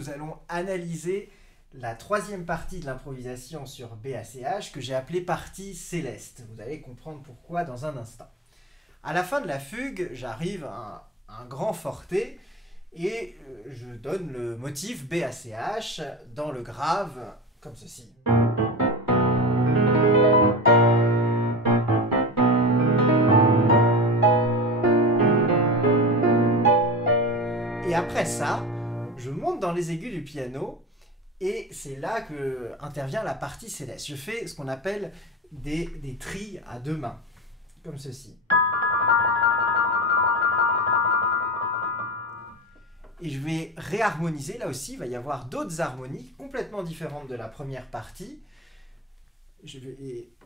nous allons analyser la troisième partie de l'improvisation sur BACH que j'ai appelée partie céleste. Vous allez comprendre pourquoi dans un instant. À la fin de la fugue, j'arrive à un grand forté et je donne le motif BACH dans le grave comme ceci. Et après ça, je monte dans les aigus du piano et c'est là que intervient la partie céleste. Je fais ce qu'on appelle des tris à deux mains, comme ceci. Et je vais réharmoniser, là aussi, il va y avoir d'autres harmonies complètement différentes de la première partie,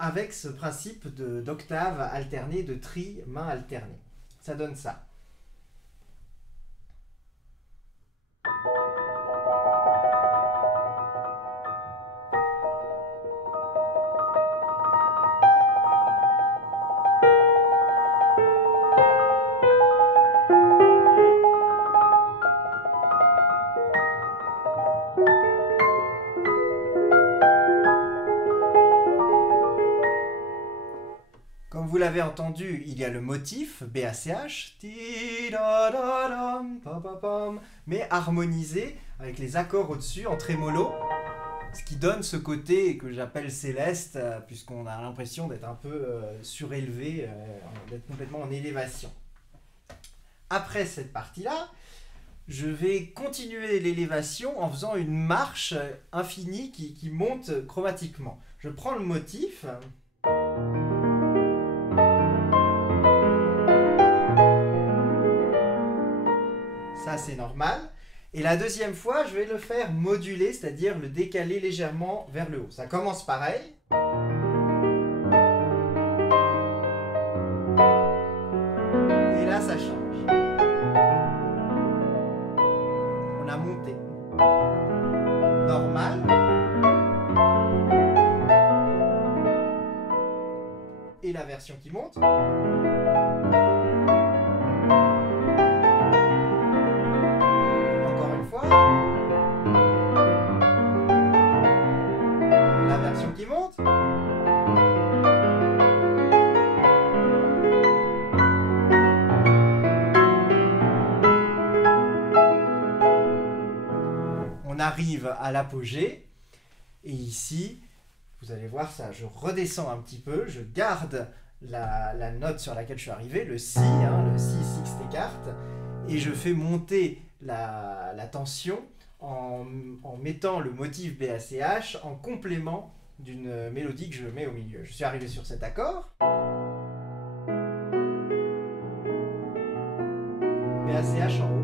avec ce principe d'octave alternée, de tri main alternée. Ça donne ça. Comme vous l'avez entendu, il y a le motif BACH, mais harmonisé avec les accords au-dessus en trémolo, ce qui donne ce côté que j'appelle céleste, puisqu'on a l'impression d'être un peu surélevé, d'être complètement en élévation. Après cette partie-là, je vais continuer l'élévation en faisant une marche infinie qui monte chromatiquement. Je prends le motif. Ça, c'est normal. Et la deuxième fois, je vais le faire moduler, c'est-à-dire le décaler légèrement vers le haut. Ça commence pareil. Et là, ça change. On a monté. Normal. Et la version qui monte. La version qui monte. On arrive à l'apogée. Et ici, vous allez voir ça, je redescends un petit peu, je garde la note sur laquelle je suis arrivé, le Si, le Si sixte écarte, et je fais monter la tension en mettant le motif BACH en complément d'une mélodie que je mets au milieu. Je suis arrivé sur cet accord. BACH en haut.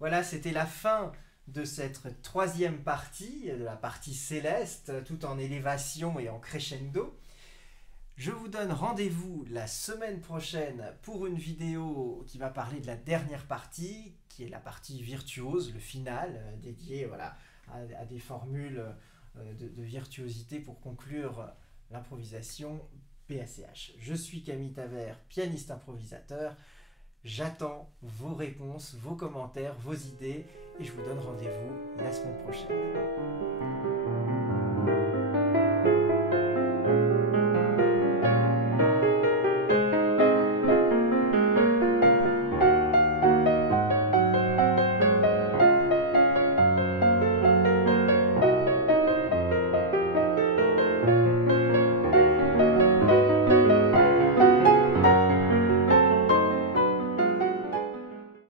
Voilà, c'était la fin de cette troisième partie, de la partie céleste, tout en élévation et en crescendo. Je vous donne rendez-vous la semaine prochaine pour une vidéo qui va parler de la dernière partie, qui est la partie virtuose, le final, dédié à des formules de virtuosité pour conclure l'improvisation BACH. Je suis Camille Tavert, pianiste improvisateur. J'attends vos réponses, vos commentaires, vos idées et je vous donne rendez-vous la semaine prochaine.